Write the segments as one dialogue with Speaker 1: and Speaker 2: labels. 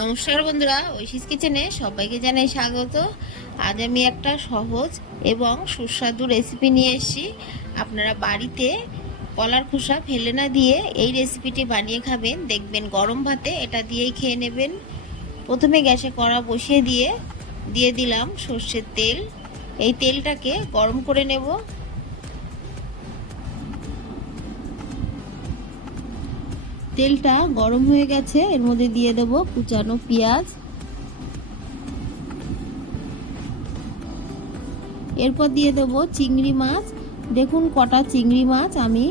Speaker 1: নমস্কার বন্ধুরা, ঐশিস কিচেনে সবাইকে জানাই স্বাগত। আজ আমি একটা সহজ এবং সুস্বাদু রেসিপি নিয়ে এসেছি। আপনারা বাড়িতে কলার খোসা ফেলে না দিয়ে এই রেসিপিটি বানিয়ে খাবেন। দেখবেন গরম ভাতে এটা দিয়েই খেয়ে নেবেন। প্রথমে গ্যাসে কড়া বসিয়ে দিয়ে দিয়ে দিলাম সর্ষের তেল। এই তেলটাকে গরম করে নেব। তেলটা গরম হয়ে গেছে, এর মধ্যে দিয়ে দেব কুচানো পেঁয়াজ। এরপর দিয়ে দেব চিংড়ি মাছ। দেখুন কটা চিংড়ি মাছ, আমি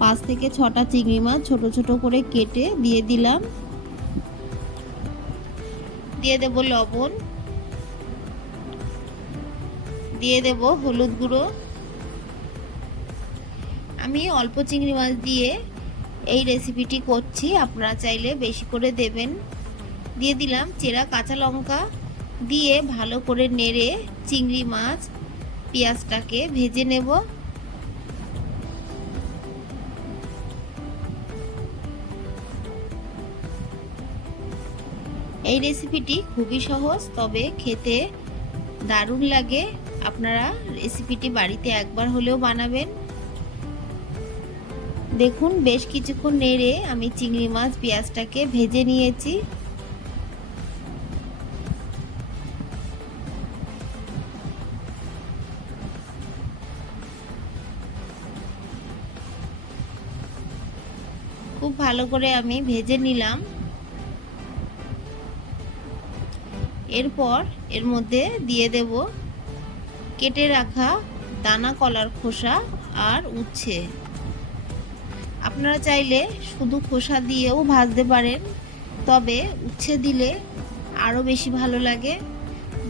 Speaker 1: পাঁচ থেকে ছটা চিংড়ি মাছ ছোট ছোট করে কেটে দিয়ে দিলাম। দিয়ে দেব লবণ। দিয়ে দেব হলুদ গুঁড়ো। আমি অল্প চিংড়ি মাছ দিয়ে এই রেসিপিটি করছি। আপনারা চাইলে বেশি করে দেবেন। দিয়ে দিলাম চেরা কাঁচা লঙ্কা দিয়ে ভালো করে নেড়ে চিংড়ি মাছ, পেঁয়াজটাকে ভেজে নেব। এই রেসিপিটি খুবই সহজ, তবে খেতে দারুণ লাগে। আপনারা রেসিপিটি বাড়িতে একবার হলেও বানাবেন। দেখুন, বেশ কিছুক্ষণ নেড়ে আমি চিংড়ি মাছ পেঁয়াজটাকে ভেজে নিয়েছি। খুব ভালো করে আমি ভেজে নিলাম। এরপর এর মধ্যে দিয়ে দেব কেটে রাখা দানা কলার খোসা আর উচ্ছে। আপনারা চাইলে শুধু খোসা দিয়েও ভাজতে পারেন, তবে উচ্ছে দিলে আরও বেশি ভালো লাগে।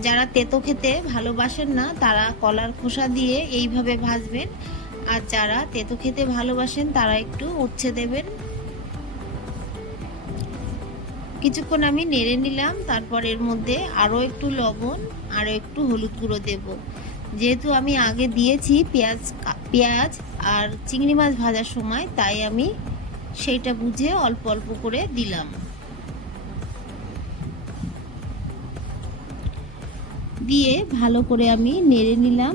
Speaker 1: যারা তেতো খেতে ভালোবাসেন না, তারা কলার খোসা দিয়ে এইভাবে ভাজবেন। আর যারা তেতো খেতে ভালোবাসেন, তারা একটু উচ্ছে দেবেন। কিছুক্ষণ আমি নেড়ে নিলাম, তারপর এর মধ্যে আরও একটু লবণ, আরও একটু হলুদ গুঁড়ো দেব। যেহেতু আমি আগে দিয়েছি পেঁয়াজ পেঁয়াজ আর চিংড়ি মাছ ভাজার সময় তাই আমি সেইটা বুঝে অল্প অল্প করে দিলাম। দিয়ে ভালো করে আমি নেড়ে নিলাম।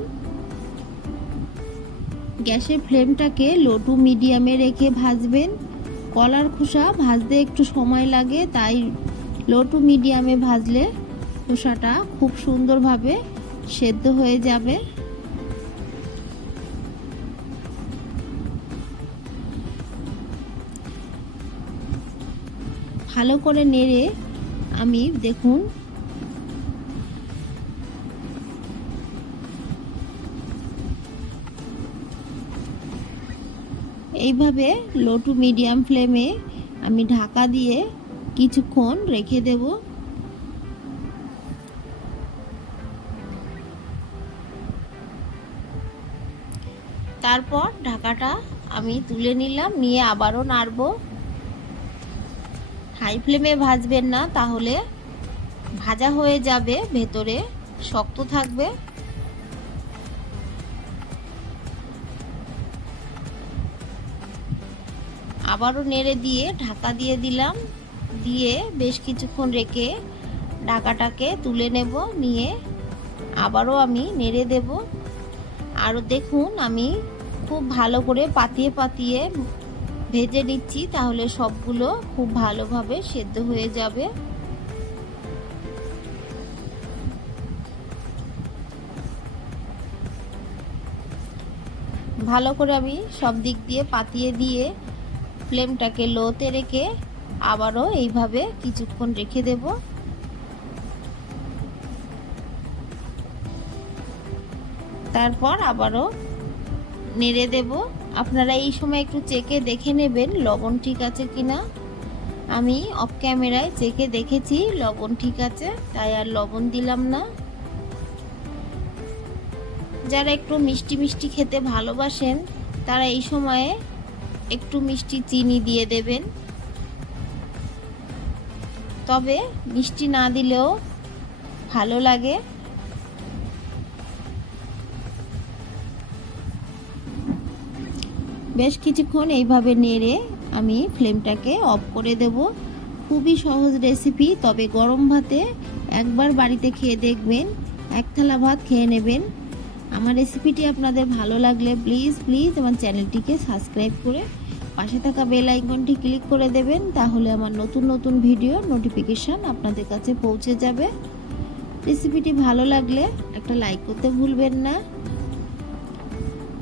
Speaker 1: গ্যাসের ফ্লেমটাকে লো টু মিডিয়ামে রেখে ভাজবেন। কলার খোসা ভাজতে একটু সময় লাগে, তাই লো টু মিডিয়ামে ভাজলে খোসাটা খুব সুন্দরভাবে সেদ্ধ হয়ে যাবে। ভালো করে নেড়ে আমি দেখুন। এইভাবে লো টু মিডিয়াম ফ্লেমে আমি ঢাকা দিয়ে কিছুক্ষণ রেখে দেব। তারপর ঢাকাটা আমি তুলে নিলাম, নিয়ে আবারও নাড়ব। হাই ফ্লেমে ভাজবেন না, তাহলে ভাজা হয়ে যাবে, ভেতরে শক্ত থাকবে। আবারও নেড়ে দিয়ে ঢাকা দিয়ে দিলাম, দিয়ে বেশ কিছুক্ষণ রেখে ঢাকাটাকে তুলে নেব, নিয়ে আবারও আমি নেড়ে দেব। আরও দেখুন, আমি খুব ভালো করে পাতিয়ে পাতিয়ে ভেজে নিচ্ছি, তাহলে সবগুলো খুব ভালোভাবে সেদ্ধ হয়ে যাবে। ভালো করে আমি সব দিক দিয়ে পাতিয়ে দিয়ে ফ্লেমটাকে লোতে রেখে আবারও এইভাবে কিছুক্ষণ রেখে দেব। তারপর আবারও নেড়ে দেব। আপনারা এই সময় একটু চেকে দেখে নেবেন লবণ ঠিক আছে কিনা। আমি অফ ক্যামেরায় চেকে দেখেছি লবণ ঠিক আছে, তাই আর লবণ দিলাম না। যারা একটু মিষ্টি মিষ্টি খেতে ভালোবাসেন, তারা এই সময়ে একটু মিষ্টি চিনি দিয়ে দেবেন। তবে মিষ্টি না দিলেও ভালো লাগে। বেশ কিছুক্ষণ এইভাবে নেড়ে আমি ফ্লেমটাকে অফ করে দেব। খুবই সহজ রেসিপি, তবে গরম ভাতে একবার বাড়িতে খেয়ে দেখবেন, এক থালা ভাত খেয়ে নেবেন। আমার রেসিপিটি আপনাদের ভালো লাগলে প্লিজ প্লিজ আমার চ্যানেলটিকে সাবস্ক্রাইব করে পাশে থাকা বেল আইকনটি ক্লিক করে দেবেন, তাহলে আমার নতুন নতুন ভিডিও নোটিফিকেশান আপনাদের কাছে পৌঁছে যাবে। রেসিপিটি ভালো লাগলে একটা লাইক করতে ভুলবেন না।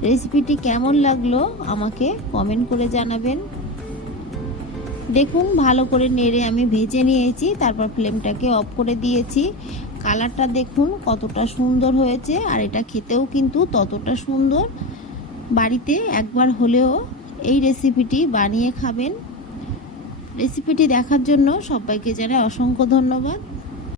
Speaker 1: রেসিপিটি কেমন লাগল আমাকে কমেন্ট করে জানাবেন। দেখুন, ভালো করে নেড়ে আমি ভেজে নিয়েছি, তারপর ফ্লেমটাকে অফ করে দিয়েছি। কালারটা দেখুন কতটা সুন্দর হয়েছে, আর এটা খেতেও কিন্তু ততটা সুন্দর। বাড়িতে একবার হলেও এই রেসিপিটি বানিয়ে খাবেন। রেসিপিটি দেখার জন্য সবাইকে জানাই অসংখ্য ধন্যবাদ।